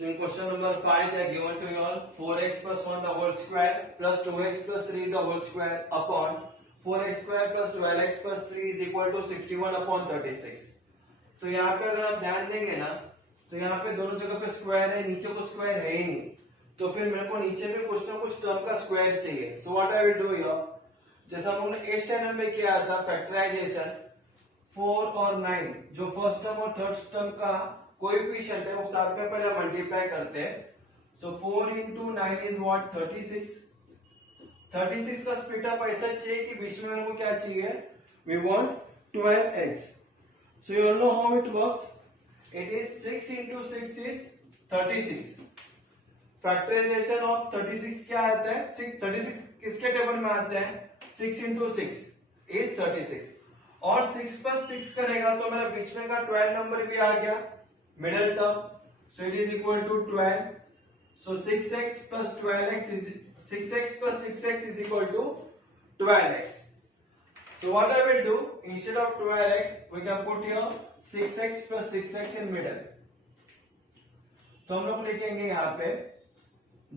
So in question number 5, they are given to you all 4x plus 1 the whole square plus 2x plus 3 the whole square upon 4x square plus 12x plus 3 is equal to 61 upon 36. तो यहाँ पे अगर आप ध्यान देंगे ना तो यहाँ पे दोनों जगह पे स्क्वायर है, नीचे को स्क्वायर है ही नहीं, तो फिर मेरे को नीचे भी कुछ ना कुछ टर्म का स्क्वायर चाहिए. So what I will do here, जैसा हम लोगों ने 8th स्टैंडर्ड में किया था फैक्टराइजेशन 4 और 9, जो फर्स्ट टर्म और थर्ड टर्म का कोएफिशिएंट है वो साथ में पहले मल्टीप्लाई करते हैं. सो 4 into 9 इज व्हाट 36. 36 का स्प्लिट अप ऐसा चाहिए कि बीच में मेरे को क्या चाहिए, we want 12x. So you all know how it works. It is 6 into 6 is 36. Factorization of 36 क्या आता है, 36 किसके टेबल में आते हैं, 6 into 6 is 36. और 6 plus 6 करेगा तो मेरा बीच में का 12 नंबर भी आ गया, middle term. So it is equal to 12. So 6x plus 12x is 6x plus 6x is equal to 12x. So what I will do, instead of 12x, we can put here 6x plus 6x in middle. तो हम लोग लिखेंगे यहाँ पे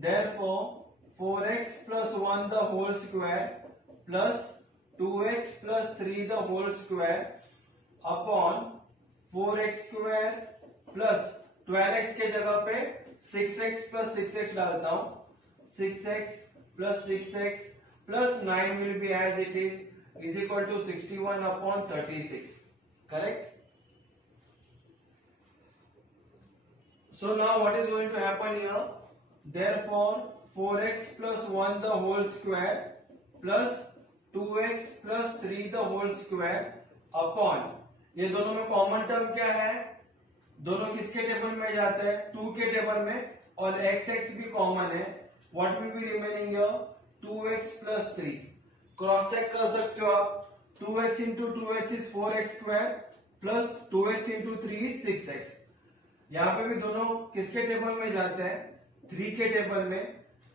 therefore 4x plus 1 the whole square plus 2x plus 3 the whole square upon 4x square plus 12x के जगह पे 6x plus 6x डालता हूँ. 6x plus 6x plus 9 will be as it is equal to 61 upon 36. Correct? So now what is going to happen here? Therefore 4x plus 1 the whole square plus 2x plus 3 the whole square upon, ये दोनों में common term क्या है, दोनों किसके table में जाते हैं, 2 के टेबल में, और x भी कॉमन है. What will be remaining here, 2x plus 3. Cross check कर सकते हो आप, 2x into 2x is 4x square plus 2x into 3 is 6x. यहाँ पे भी दोनों किसके टेबल में जाते हैं, 3 के टेबल में.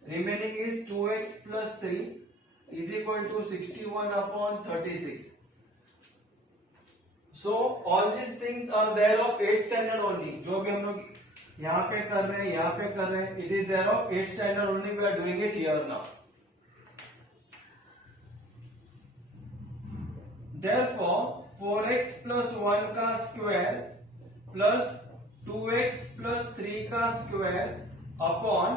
Remaining is 2x plus 3 is equal to 61 upon 36. So all these things are there of 8th standard only. जो भी हम लोग यहाँ पे कर रहे हैं, यहाँ पे कर रहे हैं, it is there of 8th standard only. We are doing it here now. Therefore 4x plus 1 का स्क्वायर plus 2x plus 3 का square upon,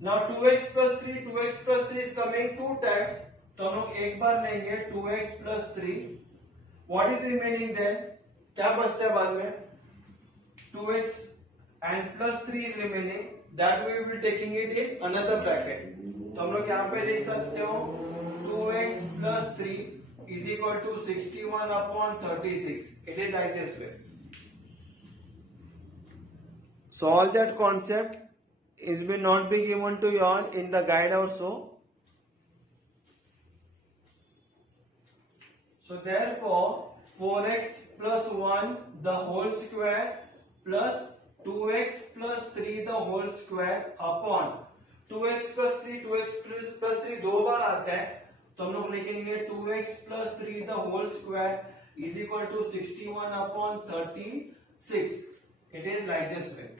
now 2x plus 3 is coming 2 times, तो हम लोग एक बार लेंगे 2x plus 3. What is remaining then, क्या बचता है बाद में, 2x and plus 3 is remaining, that we will be taking it in another bracket. तो हम लोग यहाँ पे लिख सकते हो 2x plus 3 is equal to 61 upon 36. It is like this way. So all that concept is will not be given to you all in the guide also. So therefore 4x plus 1 the whole square plus 2x plus 3 the whole square upon 2x plus 3 दो बार आता है, तो हम लोग लिखेंगे 2x plus 3 the whole square is equal to 61 upon 36. It is like this way.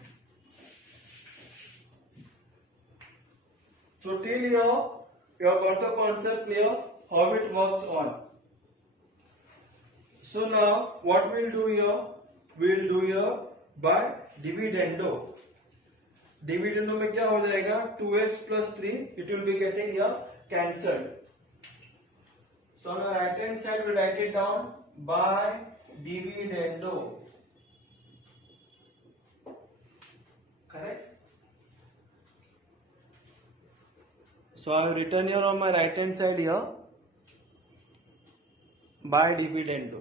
So till here you have got the concept clear how it works on. So now what we'll do here, we'll do here by dividendo. Dividendo में क्या हो जाएगा, 2x plus 3 it will be getting here cancelled. So on the right hand side we write it down by dividendo. Correct? So I have written here on my right hand side here by dividendo.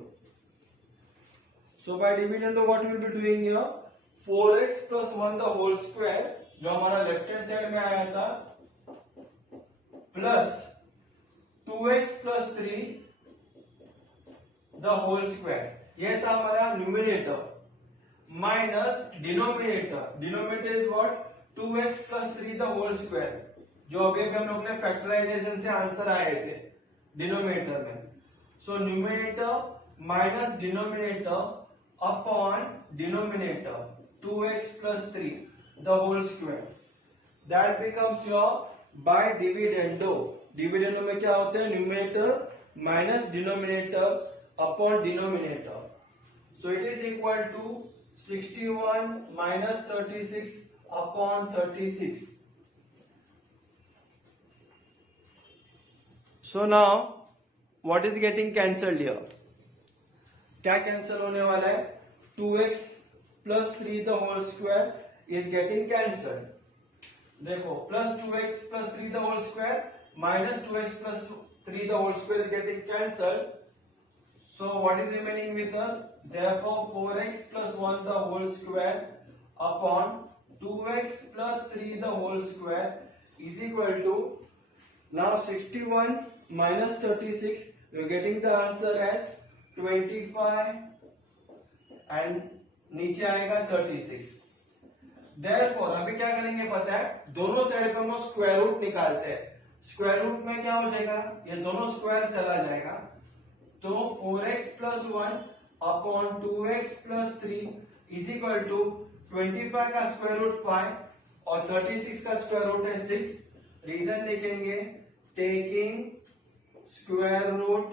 So by dividendo what we will be doing here, 4x plus 1 the whole square जो हमारा left hand side में आया था plus 2x plus 3 the whole square, ये था हमारा numerator, minus denominator is what, 2x plus 3 the whole square, जो अभी हम लोग ने फैक्टराइजेशन से आंसर आए थे डिनोमिनेटर में. So numerator minus denominator upon denominator 2x plus 3. the whole square. That becomes your by dividendo. Dividendo में क्या होता है? Numerator minus denominator upon denominator. So it is equal to 61 minus 36 upon 36. So now what is getting cancelled here? क्या cancel होने वाला है? 2x plus 3 the whole square is getting cancelled. देखो plus 2x plus 3 the whole square minus 2x plus 3 the whole square is getting cancelled. So what is remaining with us? Therefore 4x plus 1 the whole square upon 2x plus 3 the whole square is equal to, now 61 minus 36, you are getting the answer as 25 and नीचे आएगा 36. Therefore अभी क्या करेंगे पता है? दोनों side का हम स्क्वायर रूट निकालते हैं. स्क्वायर रूट में क्या हो जाएगा? ये दोनों स्क्वायर चला जाएगा. तो 4x plus 1 upon 2x plus 3 is equal to 25 का स्क्वायर रूट 5 और 36 का स्क्वायर रूट है 6. रीजन लिखेंगे taking square root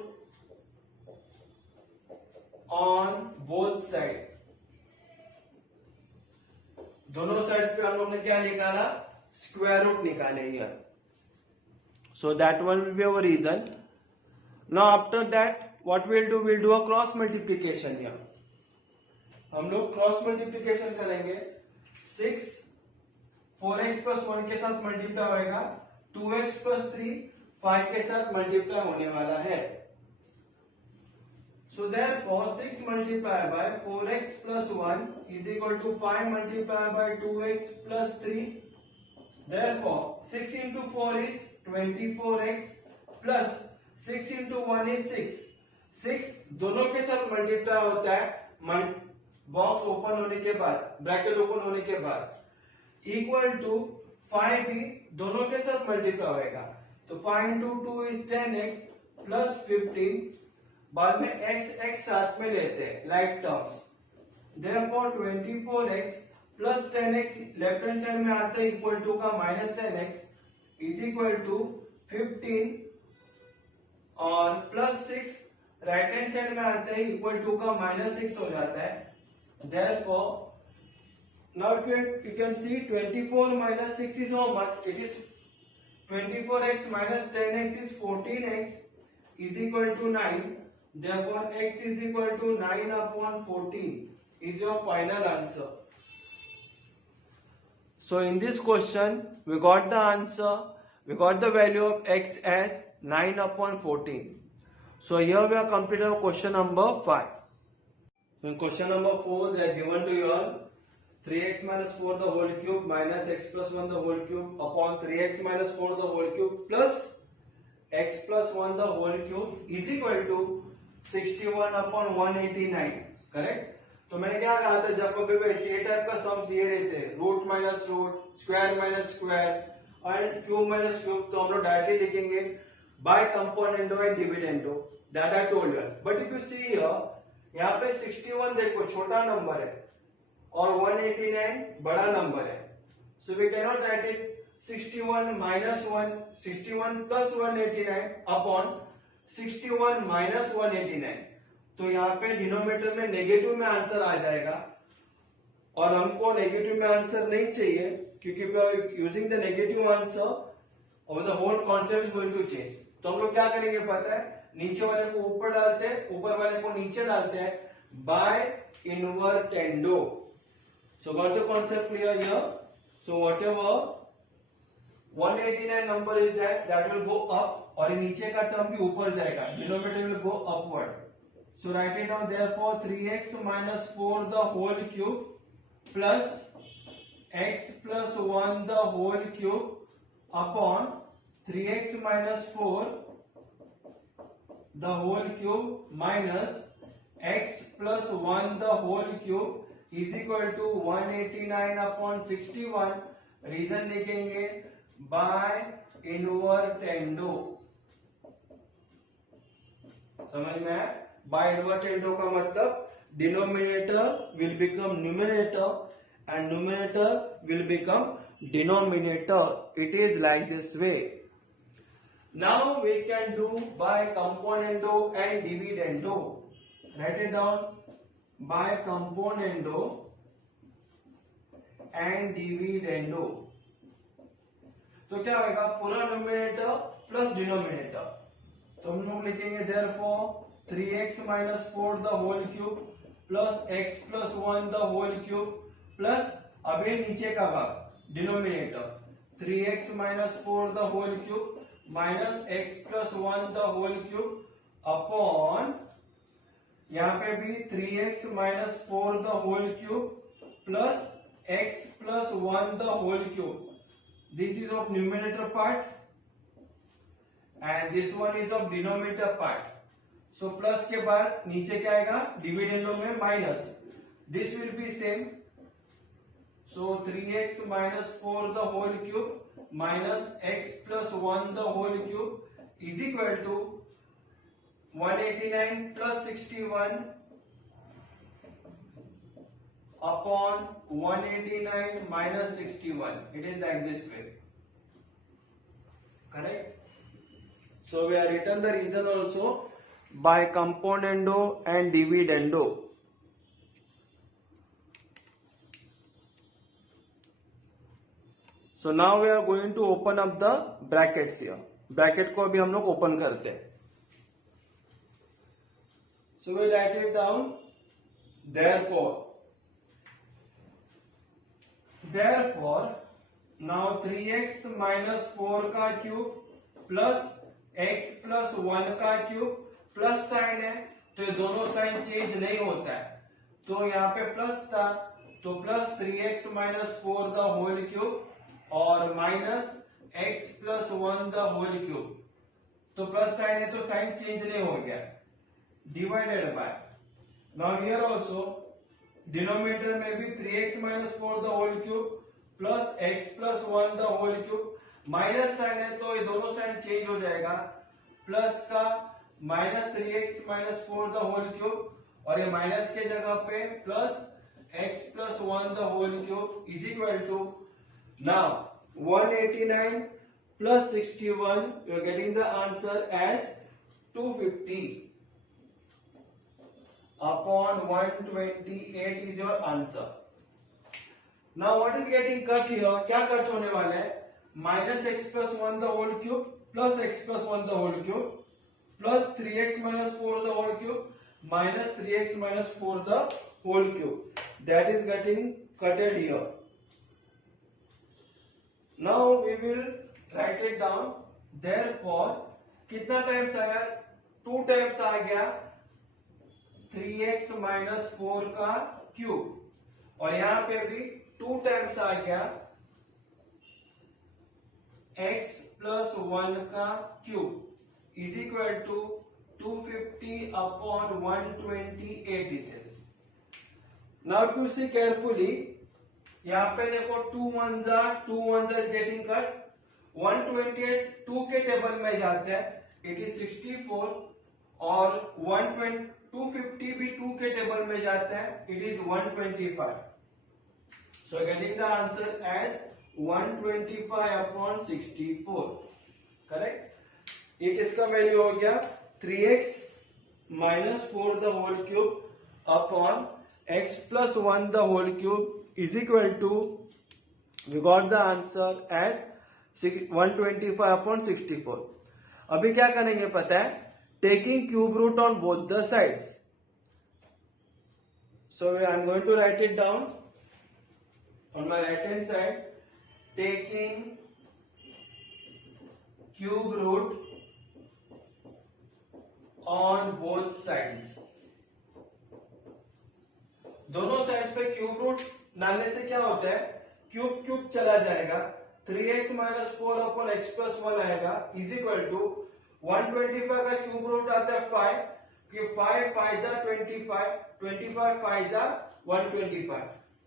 on both side. दोनों साइड्स पे हम लोग ने क्या निकाला? स्क्वायर रूट निकाले here. So that one will be our reason. Now after that what will do? Will do a cross multiplication here. हम लोग क्रॉस मल्टीप्लीकेशन करेंगे. 6 4x plus 1 के साथ मल्टीप्लाई होएगा. 2x plus 3 5 के साथ मल्टीप्लाई होने वाला है. So therefore 6 multiplied by 4x plus 1 is equal to 5 multiplied by 2x plus 3. Therefore 6 into 4 is 24x plus 6 into 1 is 6. 6 दोनों के साथ मल्टीप्लाई होता है बॉक्स ओपन होने के बाद, ब्रैकेट ओपन होने के बाद, इक्वल टू 5 भी दोनों के साथ मल्टीप्लाई होएगा. तो 5 into 2 is 10x plus 15. बाद में x साथ में लेते हैं like terms. Therefore 24x plus 10x left hand side में आता है इक्वल टू का minus 10x is equal to 15 और प्लस 6 राइट हैंड साइड में आता है इक्वल टू का माइनस 6 हो जाता है. Therefore now you can see 24 minus 6 is how much? It is 24x minus 10x is 14x is equal to 9. Therefore x is equal to 9 upon 14 is your final answer. So in this question we got the answer, we got the value of x as 9 upon 14. So here we have completed question number 5. In question number 4 they are given to you all 3x minus 4 the whole cube minus x plus 1 the whole cube upon 3x minus 4 the whole cube plus x plus 1 the whole cube is equal to 61 upon 189. Correct. तो मैंने क्या कहा था? जब कभी भी ऐसे type का सम दिए रहते हैं, root minus root, square minus square and cube minus cube, तो हम लोग डायरेक्टली लिखेंगे by componendo and dividendo. That I told you. But if you see here, यहाँ पे 61 देखो छोटा नंबर है और 189 बड़ा नंबर है. So we can not write it 61 minus 1, 61 plus 189 upon 61 minus 189. तो यहाँ पे डिनोमिनेटर में नेगेटिव में आंसर आ जाएगा और हमको नेगेटिव में आंसर नहीं चाहिए क्योंकि we are using the negative answer और the whole concept is going to change. तो हम लोग क्या करेंगे पता है? नीचे वाले को ऊपर डालते हैं, ऊपर वाले को नीचे डालते हैं by invertendo. So got the concept clear here. So whatever 189 number is that will go up और नीचे का टर्म भी ऊपर जाएगा. Denominator will go upward. So write it down. Therefore 3x minus 4 the whole cube plus x plus 1 the whole cube upon 3x minus 4 the whole cube minus x plus 1 the whole cube is equal to 189 upon 61. Reason लिखेंगे bye इनवर्टेंडो. समझ में आया? Bye इनवर्टेंडो का मतलब denominator will become numerator and numerator will become denominator. It is like this way. Now we can do by componendo and dividendo. Write it down. By componendo and dividendo. तो क्या होगा, पूरा numerator plus denominator. तो हम लोग लिखेंगे therefore 3x minus 4 the whole cube plus x plus 1 the whole cube plus अभी नीचे का भाग denominator 3x minus 4 the whole cube minus x plus 1 the whole cube upon यहाँ पे भी 3x minus 4 the whole cube plus x plus 1 the whole cube. This is of numerator part and this one is of denominator part. So plus के बाद नीचे क्या आएगा, dividendo में minus. This will be same. So 3x minus 4 the whole cube minus x plus 1 the whole cube is equal to 189 plus 61 upon 189 minus 61. It is like this way. Correct? So we have written the reason also by componendo and dividendo. So now we are going to open up the brackets here. Bracket को अभी हम लोग open करते हैं. So we write it down. Therefore, now 3x minus 4 का cube plus x plus 1 का cube plus sign है तो ये दोनों साइन चेंज नहीं होता है. तो यहाँ पे प्लस था तो plus 3x minus 4 the whole cube और minus x plus 1 the whole cube. तो प्लस साइन है तो साइन चेंज नहीं हो गया. Divided by now here also denominator में भी 3x minus 4 the whole cube plus x plus 1 the whole cube. Minus sign है तो ये दोनों साइन चेंज हो जाएगा. प्लस का minus 3x minus 4 the whole cube और ये माइनस के जगह पे plus x plus 1 the whole cube is equal to now 189 plus 61. You are getting the answer as 250 upon 128 is your answer. Now what is getting cut here? क्या cut होने वाला है? Minus x plus 1 the whole cube plus x plus 1 the whole cube plus 3x minus 4 the whole cube minus 3x minus 4 the whole cube. That is getting cutted here. Now we will write it down. Therefore कितना times आया? 2 times आ गया 3x minus 4 का cube और यहां पे भी 2 times आ गया x plus 1 का cube is equal to 250 upon 128 it is. Now if you see carefully, यहाँ पे देखो 2 ones is getting cut. 128 2 के टेबल में जाते हैं, it is 64 और 250 भी 2 के टेबल में जाता है, it is 125. So getting the answer as 125 upon 64. Correct. ये किसका वैल्यू हो गया? 3x minus 4 the whole cube upon x plus 1 the whole cube is equal to, we got the answer as 125 upon 64. अभी क्या करेंगे पता है? Taking cube root on both the sides. So I am going to write it down on my right hand side. Taking cube root on both sides. दोनों sides पे cube root डालने से क्या होता है? क्यूब क्यूब चला जाएगा. 3x minus 4 upon x plus 1 आएगा इज इक्वल टू 125 का क्यूब रूट आता है 5 कि 5 5 जा 25 25 5 जा 125.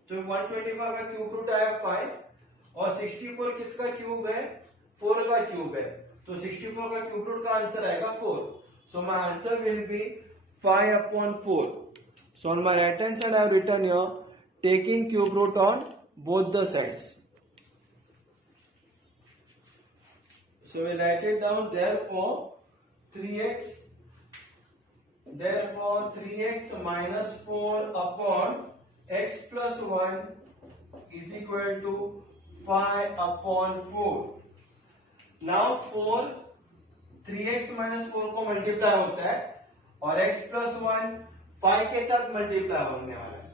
तो 125 का क्यूब रूट आया 5 और 64 किसका क्यूब है? 4 का क्यूब है. तो 64 का क्यूब रूट का आंसर आएगा 4. So my answer will be 5 upon 4. So on my right hand side I have written here taking cube root on both the sides. So we write it down. Therefore 3x minus 4 upon x plus 1 is equal to 5 upon 4. Now 3x minus 4 को multiply होता है और x plus 1 5 के साथ multiply होने वाला है.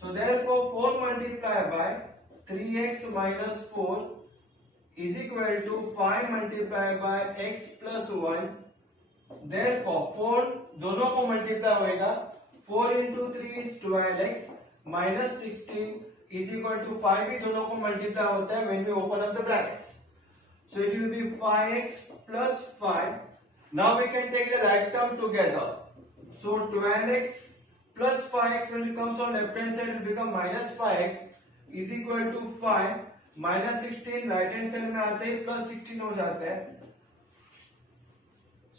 So therefore 4 multiplied by 3x minus 4 is equal to 5 multiplied by x plus 1. Therefore 4 दोनों को मल्टीप्लाई होएगा. 4 into 3 is 12x minus 16 is equal to 5 भी दोनों को मल्टीप्लाई होता है when we open up the brackets. So it will be 5x plus 5. Now we can take the right term together. So 12x plus 5x when it comes on left hand side will become minus 5x is equal to 5 minus 16 right hand side में आते ही plus 16 हो जाता है.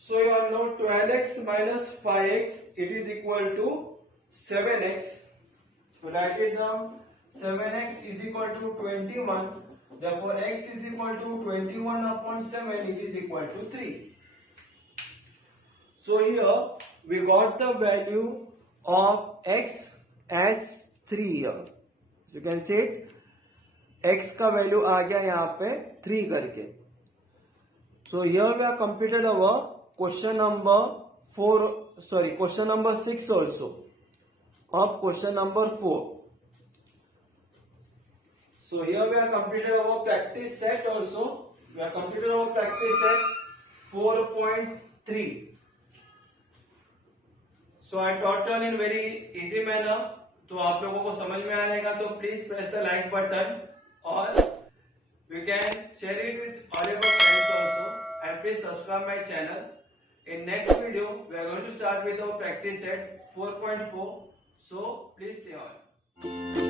So you have now 12x minus 5x it is equal to 7x. So write it down. 7x is equal to 21. Therefore x is equal to 21 upon 7. It is equal to 3. So here we got the value of x as 3 here. You can see it. X का value आ गया यहाँ पे 3 करके. So here we have completed our question number 6 also of question number 4. So here we have completed our practice set also. We have completed our practice set 4.3. So I taught you in very easy manner. तो आप लोगों को समझ में आएगा तो please press the like button और we can share it with all your friends also and please subscribe my channel. In next video we are going to start with our practice set 4.4. So please stay on.